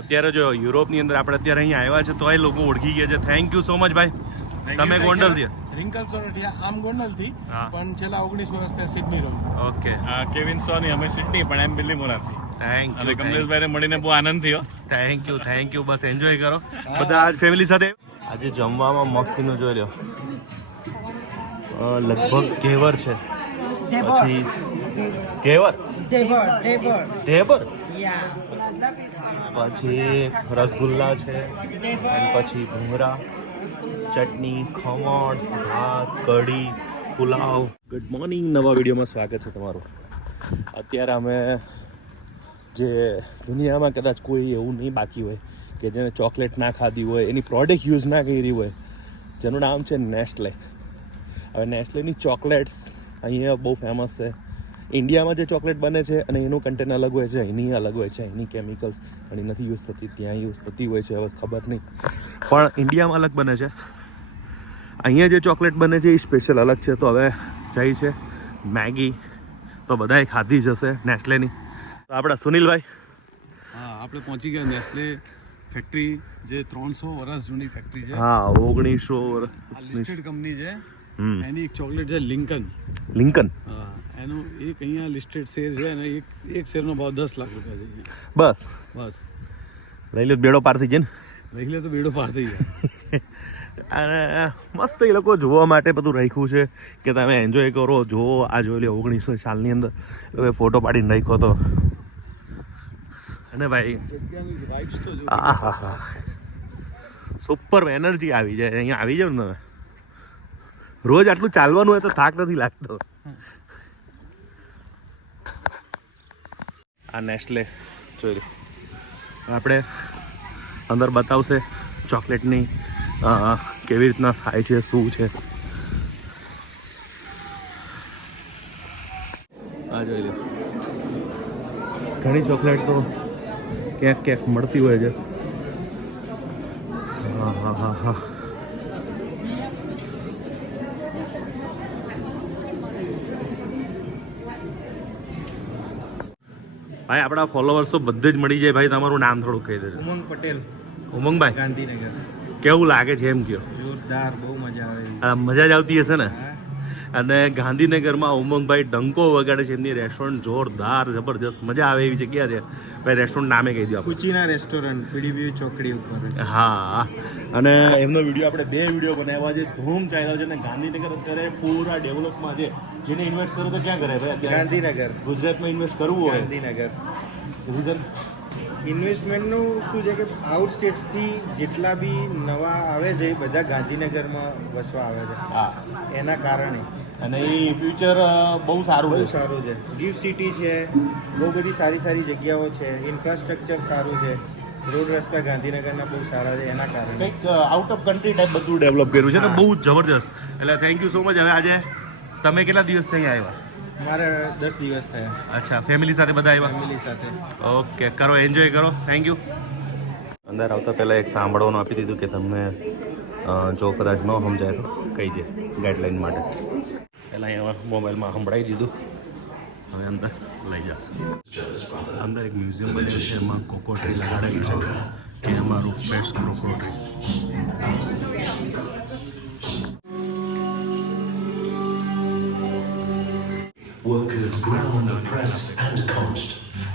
અત્યારે જો યુરોપની અંદર આપણે અત્યારે અહીંયા આવ્યા છે તો એ લોકો ઓળખી ગયા છે. થેન્ક યુ સો મચ ભાઈ. તમે ગોંડલથી? રિંકલ સોરઠિયા આમ ગોંડલથી હા. પણ છેલ્લા ઓગણીસ વર્ષથી સિડની રહું ઓકે કેવિન સોની અમે સિડની પણ એમ બિલ્લી મોરાથી થેન્ક અને યુ કમલેશભાઈને મળીને બહુ આનંદ થયો. થેન્ક યુ થેન્ક યુ બસ એન્જોય કરો. બધા આજ ફેમિલી સાથે? આજે જમવામાં મસ્તીનું જોઈ લો લગભગ ઘેવર છે. પછી ઘેવર. ઢેબર Yeah. પછી રસગુલ્લા છે પછી ભૂંગરા ચટણી, ખમણ, ભાત, કઢી, પુલાવ. ગુડ મોર્નિંગ નવા વિડીયોમાં સ્વાગત છે તમારું. અત્યારે અમે જે દુનિયામાં કદાચ કોઈ એવું નહીં બાકી હોય કે જેને ચોકલેટ ના ખાધી હોય, એની પ્રોડક્ટ યુઝ ના કરી હોય, જેનું નામ છે નેસ્લે હવે નેસ્લેની ચોકલેટ્સ અહીંયા બહુ ફેમસ છે. ઇન્ડિયામાં જે ચોકલેટ બને છે અને એનું કન્ટેન્ટ અલગ હોય છે એની અલગ હોય છે એની કેમિકલ્સ અને નથી યુઝ થતી ત્યાં યુઝ થતી હોય છે હવે ખબર નહીં. પણ ઇન્ડિયામાં અલગ બને છે. અહીંયા જે ચોકલેટ બને છે એ સ્પેશિયલ અલગ છે. તો હવે જાય છે મેગી. તો બધાએ ખાધી જ હશે નેસ્લેની. તો આપણા સુનિલભાઈ. હા આપણે પહોંચી ગયા નેસ્લે ફેક્ટરી જે ત્રણસો વર્ષ જૂની ફેક્ટરી છે. હા ઓગણીસો વર્ષ લિસ્ટેડ કંપની છે. એની એક ચોકલેટ છે લિંકન. લિંકન? હા એનું એક અહીંયા લિસ્ટેડ શેર છે અને એક એક શેરનો ભાવ દસ લાખ રૂપિયા છે બસ. બસ. લઈ લો બેડો પાર થઈ જાય ને. રહી લે તો બેડો પાર થઈ જાય. અને મસ્ત એ લોકો જોવા માટે બધું રાખ્યું છે કે તમે એન્જોય કરો જુઓ આ જોઈ લો ઓગણીસો સાલની અંદર હવે ફોટો પાડીને રાખ્યો તો અને ભાઈ તો હા હા સુપર એનર્જી આવી જાય અહીંયા આવી જાવ ને તમે. રોજ આટલું ચાલવાનું હોય તો થાક નથી લાગતો. આ નેસ્લે, જોઈ આપણે અંદર બતાવશે ચોકલેટની કેવી રીતના થાય છે, શું છે. આ જોઈ લો. ઘણી ચોકલેટ તો ક્યાંક ક્યાંક મળતી હોય છે. હા હા હા હા. ભાઈ આપણા ફોલોવર્સો બધે જ મળી જાય. ભાઈ તમારું નામ થોડું કહી દેજો. ઉમંગ પટેલ. ઉમંગભાઈ? ગાંધીનગર. કેવું લાગે છે એમ કયો? જોરદાર બહુ મજા આવે મજા જ આવતી હશે ને? અને ગાંધીનગરમાં ઉમંગભાઈ ડંકો વગાડે છે. એમની રેસ્ટોરન્ટ જોરદાર જબરજસ્ત. મજા આવે એવી જગ્યા છે. ભાઈ રેસ્ટોરન્ટ નામે કહી દો કુચીના રેસ્ટોરન્ટ પીડીબી ચોકડી ઉપર. હા. અને એમનો વીડિયો આપણે બે વીડિયો બનાવ્યા છે. ધૂમ ચાલ્યો છે અને ગાંધીનગર અત્યારે પૂરા ડેવલપમાં છે. જેને ઇન્વેસ્ટ કરવું તો ક્યાં કરે ભાઈ ગાંધીનગર. ગુજરાતમાં ઇન્વેસ્ટ કરવું હોય? ગાંધીનગર. રીઝન ઇન્વેસ્ટમેન્ટનું શું છે કે આઉટ સ્ટેટ્સથી જેટલા બી નવા આવે છે એ બધા ગાંધીનગરમાં વસવા આવે છે. હા. એના કારણે. અને એ ફ્યુચર બહુ સારું બહુ સારું છે. ગિફ્ટ સિટી છે બહુ બધી સારી સારી જગ્યાઓ છે ઇન્ફ્રાસ્ટ્રક્ચર સારું છે. રોડ રસ્તા ગાંધીનગરના બહુ સારા છે એના કારણે. કંઈક આઉટ ઓફ કન્ટ્રી ટાઈપ બધું ડેવલપ કર્યું છે ને બહુ જબરજસ્ત. એટલે થેન્ક યુ સો મચ હવે આજે તમે કેટલા દિવસ થઈ આવ્યા? મારે દસ દિવસ થયા. અચ્છા ફેમિલી સાથે બધા આવ્યા? ફેમિલી સાથે. ઓકે કરો એન્જોય કરો. થેન્ક યુ અંદર આવતા પહેલાં એક સાંભળવાનું આપી દીધું કે તમને જો કદાચ ન સમજાય તો કહી દે ગાઈડલાઈન માટે. પહેલાં અહીંયા મોબાઈલમાં સંભળાવી દીધું. હવે અંદર લઈ જશે. અંદર એક મ્યુઝિયમ બન્યું છે એમાં કોકો ટ્રી લગાડેલું છે કે અમારું best coco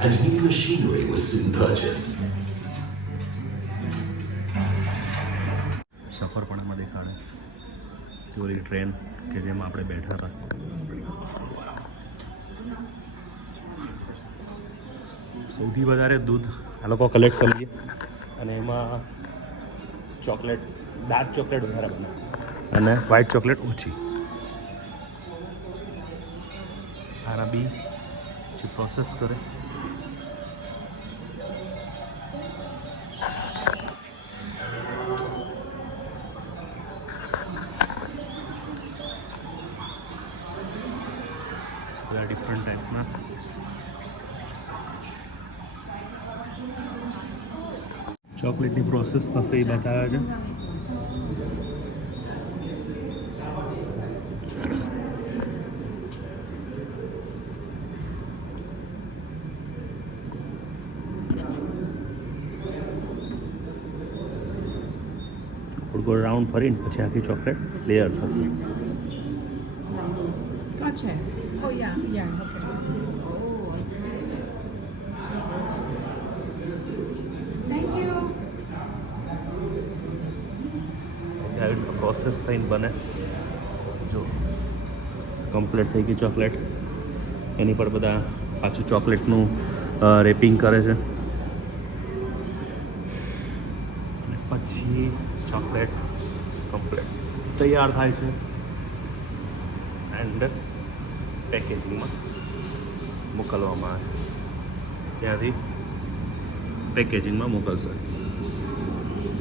and new machinery was soon purchased. દેખાડે. એ ટ્રેન કે જેમાં આપણે બેઠા હતા? સૌથી વધારે દૂધ આ લોકો કલેક્ટ કરી અને એમાં ચોકલેટ ડાર્ક ચોકલેટ વધારે બને. અને વ્હાઈટ ચોકલેટ ઓછી. આના બી જે પ્રોસેસ કરે चॉकलेट की प्रोसेस तो सही बताया जाए। राउंड फरी पे आखी चॉकलेट लेयर थे આવી પ્રોસેસ થઈને બને જો કમ્પ્લીટ થઈ ગઈ ચોકલેટ એની પર બધા પાછું ચોકલેટનું રેપિંગ કરે છે। પછી ચોકલેટ કમ્પ્લીટ તૈયાર થાય છે। એન્ડ પેકેજિંગમાં મોકલવામાં આવે। ત્યાંથી પેકેજિંગમાં મોકલશે।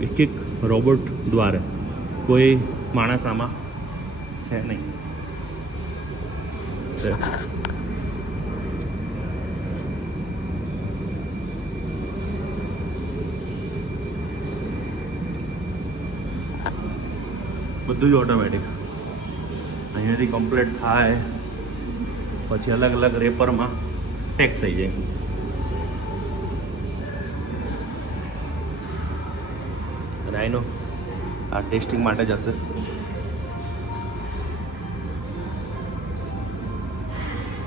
એક એક રોબોટ દ્વારા। કોઈ માણસ આમાં છે નહીં. બધું જ ઓટોમેટિક અહીંયાથી કમ્પ્લીટ થાય પછી અલગ અલગ રેપરમાં ટેક થઈ જાય. આઈનો આ ટેસ્ટિંગ માટે જ હશે.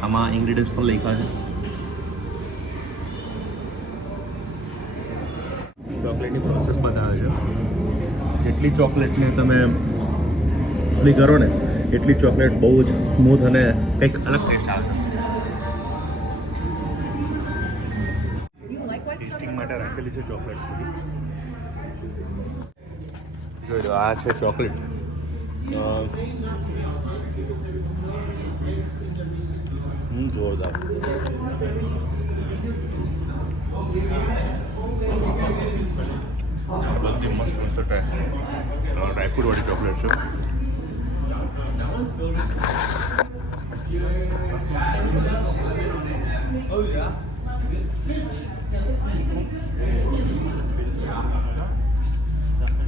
આમાં ઇન્ગ્રીડિયન્ટ્સ પણ લખ્યા છે. ચોકલેટની પ્રોસેસ બતાવે છે. જેટલી ચોકલેટને તમે ઓલી કરો ને, એટલી ચોકલેટ બહુ જ સ્મૂથ અને કંઈક અલગ ટેસ્ટ આવે ટેસ્ટિંગ જોઈ લો આ છે ચોકલેટ હમ જોરદાર બધી મસ્ત મસ્ત ડ્રાયફ્રૂટ વાળી ચોકલેટ છે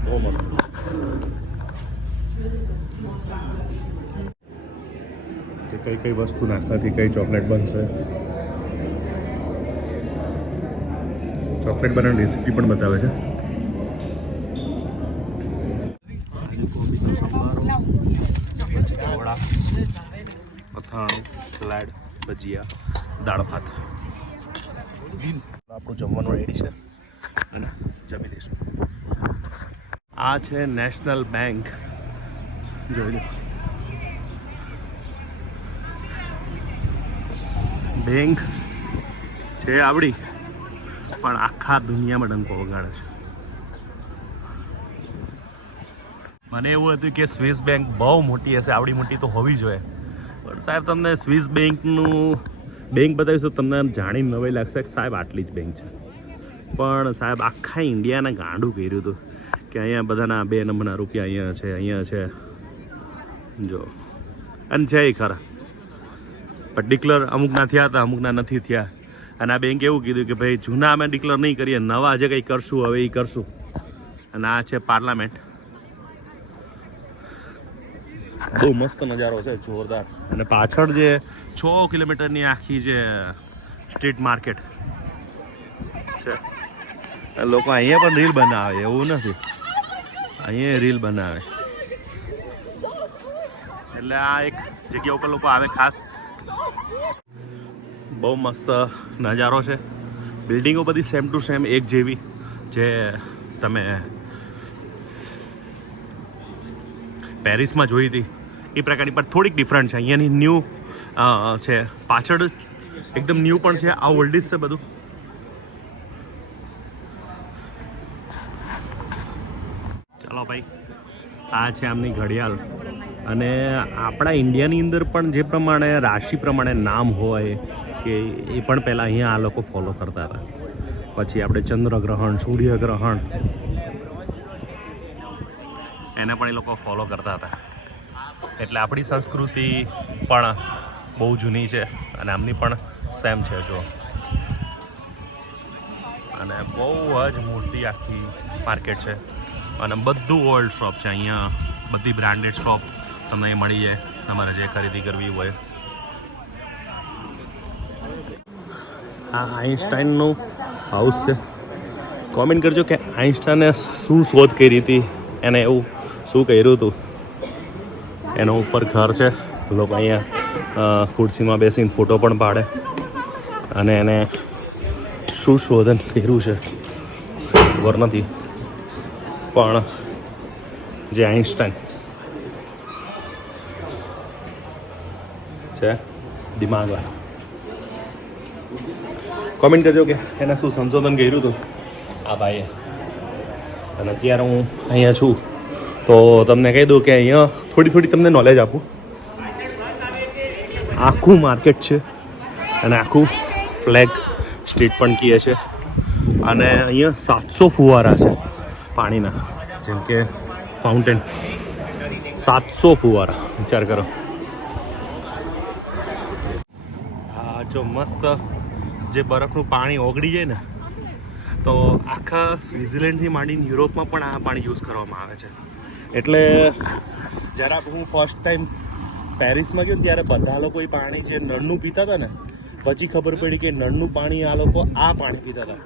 બહુ મસ્ત કે કઈ કઈ વસ્તુ નાખવાથી કઈ ચોકલેટ બનશે? ચોકલેટ બનાવવાની રેસીપી પણ બતાવે છે. અથાણું, સલાડ, ભજીયા, દાળ ભાત. આપણું જમવાનું રેડી છે. અને જમી લઈશું. આ છે નેશનલ બેંક જોઈ લો. બેંક છે આવડી, પણ આખા દુનિયામાં ડંકો વગાડે છે. મને એવું હતું કે સ્વિસ બેંક બહુ મોટી હશે, આવડી મોટી તો હોવી જોઈએ. પણ સાહેબ, તમને સ્વિસ બેંકનું બેંક બતાવીશું તમને જાણીને નવાઈ લાગશે કે સાહેબ, આટલી જ બેંક છે. પણ સાહેબ, આખા ઇન્ડિયાને ગાંડું કર્યું હતું કે અહીંયા બધાના બે નંબરના રૂપિયા અહીંયા છે અહીંયા છે. જો. અને છે એ ખરા. પણ ડિક્લર અમુકના થયા હતા, અમુકના નથી થયા. અને આ બેંકે એવું કીધું કે ભાઈ, જૂના અમે ડિક્લર નહીં કરીએ, નવા જે કંઈ કરશું, હવે એ કરશું. અને આ છે પાર્લામેન્ટ. બહુ મસ્ત નજારો છે, જોરદાર. અને પાછળ જે છ કિલોમીટરની આખી જે સ્ટ્રીટ માર્કેટ છે લોકો અહીંયા પણ રીલ બનાવે, એવું નથી. અહીંયા રીલ બનાવે. એટલે આ એક જગ્યા ઉપર લોકો આવે ખાસ. બહુ મસ્ત નજારો છે. બિલ્ડિંગો બધી સેમ ટુ સેમ એક જેવી જે તમે પેરિસમાં જોઈ હતી. એ પ્રકારની, પણ થોડીક ડિફરન્ટ છે. અહીંયાની ન્યૂ છે. પાછળ એકદમ ન્યૂ પણ છે. આ ઓલ્ડિસ છે બધું. ચાલો ભાઈ, આ છે આમની ઘડિયાળ. અને આપણા ઇન્ડિયાની અંદર પણ જે પ્રમાણે રાશિ પ્રમાણે નામ હોય કે એ પણ પહેલાં અહીંયા આ લોકો ફોલો કરતા હતા. પછી આપણે ચંદ્રગ્રહણ, સૂર્યગ્રહણ, એને પણ એ લોકો ફોલો કરતા હતા. એટલે આપણી સંસ્કૃતિ પણ બહુ જૂની છે અને આમની પણ સેમ છે જો. અને બહુ જ મોટી આખી માર્કેટ છે. અને બધું ઓલ્ડ શોપ છે અહીંયા, બધી બ્રાન્ડેડ શોપ તમને મળી જાય, તમારે જે ખરીદી કરવી હોય. આ આઈન્સ્ટાઈનનું હાઉસ છે. કોમેન્ટ કરજો કે આઈન્સ્ટાઈને શું શોધ કરી હતી, એને એવું શું કર્યું હતું. એનો ઉપર ઘર છે. લોકો અહીંયા ખુરશીમાં બેસીને ફોટો પણ પાડે. અને એને શું શોધન કર્યું છે, ખબર નથી. પણ જે આઈન્સ્ટાઈન છે? દિમાગવાળા કોમેન્ટ કરજો કે એને શું સંશોધન કર્યું હતું આ ભાઈએ. અને અત્યારે હું અહીંયા છું. તો તમને કહી દઉં કે અહીંયા થોડી થોડી તમને નોલેજ આપું. આખું માર્કેટ છે અને આખું ફ્લેગ સ્ટ્રીટ પણ કીએ છે. અને અહીંયા સાતસો ફુવારા છે પાણીના. જેમ કે ફાઉન્ટેન સાતસો ફુવારા. વિચાર કરો આ જો મસ્ત જે બરફનું પાણી ઓગળી જાય ને, તો આખા સ્વિટ્ઝરલેન્ડથી માંડીને યુરોપમાં પણ આ પાણી યુઝ કરવામાં આવે છે. એટલે જ્યારે હું ફર્સ્ટ ટાઈમ પેરિસમાં ગયો ત્યારે બધા લોકો એ પાણી જે નળનું પીતા હતા ને, પછી ખબર પડી કે નળનું પાણી આ લોકો આ પાણી પીતા હતા.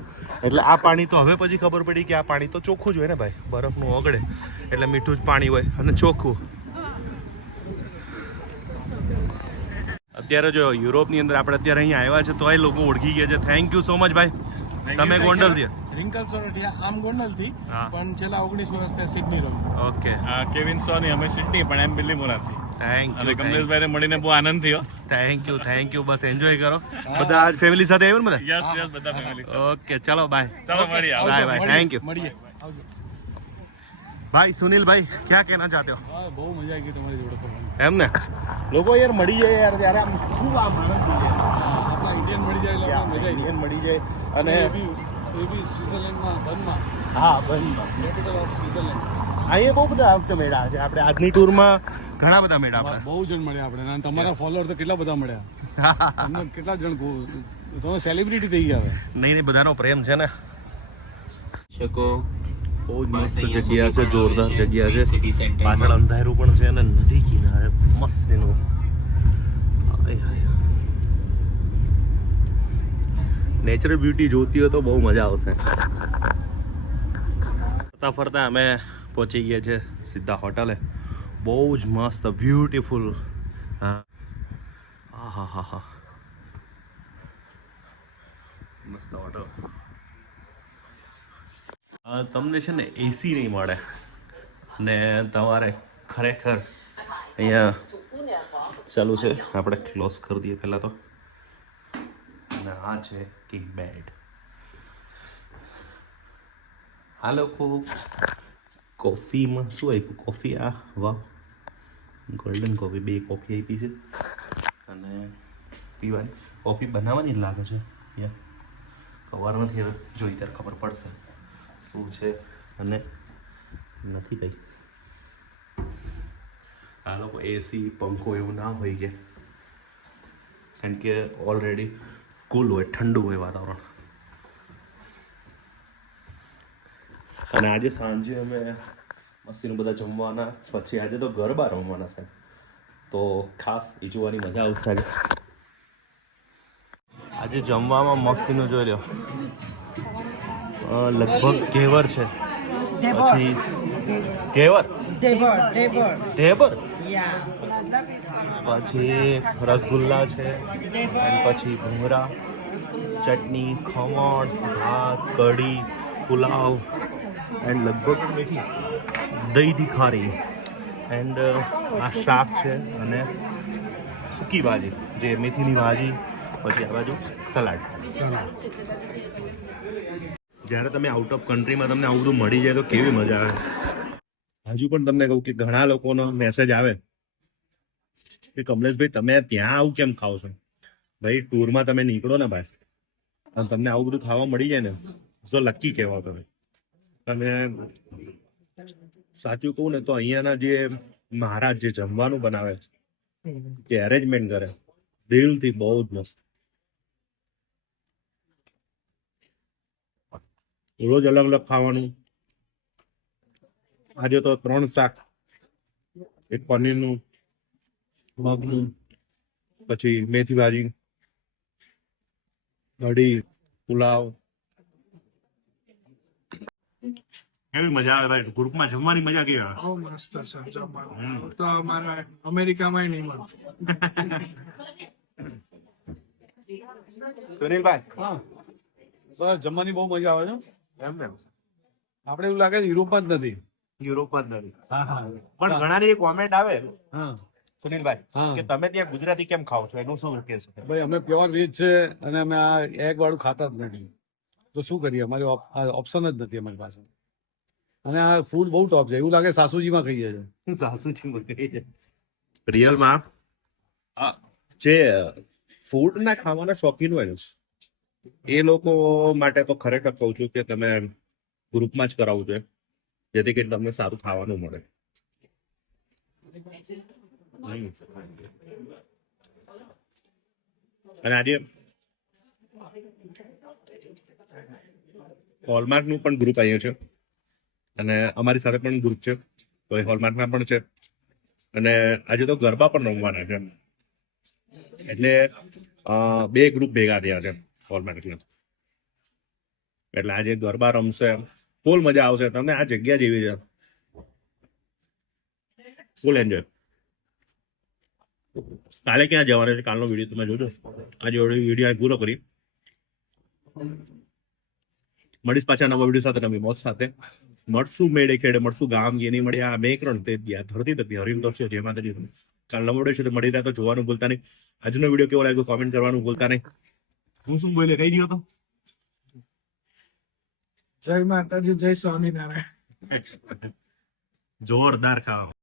એટલે આ પાણી તો હવે પછી ખબર પડી કે આ પાણી તો ચોખ્ખું જ હોય ને ભાઈ, બરફનું ઓગળે, એટલે મીઠું જ પાણી હોય અને ચોખ્ખું. અત્યારે જો યુરોપની અંદર આપણે અત્યારે અહીંયા આવ્યા છે તો એ લોકો ઓળખી ગયા છે. થેન્ક યુ સો મચ ભાઈ. તમે ગોંડલથી રિંકલ સોરઠિયા આમ ગોંડલથી હા. પણ છેલ્લા ઓગણીસ વર્ષથી સિડની રહું ઓકે કેવિન સોની અમે સિડની પણ એમ બિલીમોરાથી થેન્ક અને યુ કમલેશભાઈને મળીને બહુ આનંદ થયો. થેન્ક યુ થેન્ક યુ બસ એન્જોય કરો. બધા આજ ફેમિલી સાથે આવ્યો ને બધા? યસ યસ બધા ફેમિલી ઓકે ચલો બાય ચલો મળીએ. Bye. Thank મળીએ આવજો ભાઈ સુનિલ ભાઈ ક્યાં કહેના ચાહતે હો? હા બહુ મજા આવી ગઈ તમારી જોડે ફરવાની. એમ ને લોકો યાર મળી જાય યાર ત્યારે આમ શું આમ આનંદ થઈ જાય? આપણા ઇન્ડિયન મળી જાય એટલે આપણે મજા ઇન્ડિયન મળી જાય અને એ બી સ્વિટ્ઝરલેન્ડમાં બનમાં. હા બનમાં. કેપિટલ ઓફ સ્વિટ્ઝરલેન્ડ અહીંયા બહુ બધા વખતે મેળા છે. આપણે આજની ટૂરમાં ઘણા બધા મેળા આપણે. બહુ જણ મળ્યા આપણે. અને તમારા ફોલોઅર તો કેટલા બધા મળ્યા? તમને કેટલા જણ ગો- તમે સેલિબ્રિટી થઈ ગયા હવે? નહીં નહીં બધાનો પ્રેમ છે ને. શકો બહુ જ મસ્ત જગ્યા છે જોરદાર જગ્યા છે. પાછળ અંધારું પણ છે અને નદી કિનારે મસ્ત એનું. નેચરલ બ્યુટી જોતી હોય તો બહુ મજા આવશે. ફરતા ફરતા અમે પહોંચી ગયા છે સીધા હોટલે. બહુ જ મસ્ત બ્યુટીફુલ હા. હા હા હા મસ્ત હોટલ. તમને છે ને એસી નહીં મળે. અને તમારે ખરેખર અહીંયા ચાલુ છે. આપણે ક્લોઝ કરી દઈએ પહેલાં તો. અને આ છે કિંગ બેડ આ લોકો કોફીમાં શું આપ્યું? કોફી? આ, વાહ. ગોલ્ડન કોફી બે કોફી આપી છે. અને પીવાની. કોફી બનાવવાની લાગે છે. ખબર નથી હવે જોઈ ત્યારે ખબર પડશે. શું છે અને નથી ભાઈ. આ લોકો એસી પંખો એવું ના હોય કે. કારણ કે ઓલરેડી કુલ હોય ઠંડુ હોય વાતાવરણ. અને આજે સાંજે અમે મસ્તીનું બધા જમવાના પછી આજે તો ગરબા રમવાના છે. તો ખાસ એ જોવાની મજા આવશે આજે. આજે જમવામાં મસ્તીનું જોઈ અ, લગભગ ઘેવર છે? પછી ઘેવર. ઢેબર પછી રસગુલ્લા છે પછી ભૂંગરા ચટણી ખમણ ભાત કઢી પુલાવ એન્ડ લગભગ દહીંથી ખારી એન્ડ આ શાક છે અને સૂકી ભાજી જે મેથીની ભાજી પછી આ બાજુ સલાડ. જ્યારે તમે આઉટ ઓફ કન્ટ્રીમાં તમને આવું બધું મળી જાય તો કેવી મજા આવે? હજુ પણ તમને કહું કે ઘણા લોકોનો મેસેજ આવે કે કમલેશભાઈ, તમે ત્યાં આવું કેમ ખાઓ છો? ભાઈ, ટૂરમાં તમે નીકળો ને ભાઈ અને તમને આવું બધું ખાવા મળી જાય ને, તો લકી કહેવાય તમે. તમે સાચું કહું ને તો અહીંયાના જે મહારાજ જે જમવાનું બનાવે તે અરેન્જમેન્ટ કરે. દિલથી બહુ જ મસ્ત. રોજ અલગ અલગ ખાવાનું. આજે તો ત્રણ શાક એક પનીરનું મગનું. પછી મેથી ભાજી કઢી પુલાવ. કેવી મજા આવે ભાઈ? ગ્રુપમાં જમવાની મજા કેવી આવે? બહુ મસ્ત છે જમવાનું. તો અમારા અમેરિકામાં નહીં મળતું. સુનિલભાઈ? હા. બસ જમવાની બહુ મજા આવે છે. એમ ને? આપણે એવું લાગે છે યુરોપમાં જ નથી. યુરોપ જ નથી. હા હા. પણ ઘણાની કોમેન્ટ આવે. હા. સુનિલભાઈ હા. કે તમે ત્યાં ગુજરાતી કેમ ખાઓ છો? એનું શું કહેશો ભાઈ અમે પ્યોર વેજ છે અને અમે આ એગ વાળું ખાતા જ નથી. તો શું કરીએ? અમારી ઓપ્શન જ નથી અમારી પાસે. અને આ ફૂડ બહુ ટોપ છે. એવું લાગે સાસુજીમાં ખાઈએ છે. સાસુજીમાં મંગાઈ છે. રિયલમાં જે ફૂડના ખાવાના શોખીન હોય એ લોકો માટે તો ખરેખર કહું છું કે તમે ગ્રુપમાં જ કરાવવું જોઈએ, જેથી કરીને તમને સારું ખાવાનું મળે. અને આજે હોલમાર્કનું પણ ગ્રુપ અહીંયા છે, અને અમારી સાથે પણ ગ્રુપ છે, તો એ હોલમાર્કના પણ છે. અને આજે તો ગરબા પણ રમવાના છે. એટલે બે ગ્રુપ ભેગા થયા છે. હોલમાર્કના એટલે. આજે ગરબા રમશે ફૂલ મજા આવશે. તમને આ જગ્યા જેવી છે. Full enjoy. કાલે ક્યાં જવાનું છે? કાલનો વીડિયો તમે જોજો. આજે વીડિયો પૂરો કરી. મળીશ પાછા નવા વીડિયો સાથે. નવી મોત સાથે. મળશું મેળે ખેડે, મળશું ગામ ગેની મળ્યા આ મેકરણ તે ધરતી તકની હરિમ દર્શ્ય જેમાં માતાજી. કાલ નવો વીડિયો છે તો મળી રહ્યા તો જોવાનું ભૂલતા નહીં. આજનો વીડિયો કેવો લાગ્યો? કોમેન્ટ કરવાનું ભૂલતા નહીં. હું શું બોલે કઈ ગયો તો? જય માતાજી જય સ્વામિનારાયણ. જોરદાર ખાવા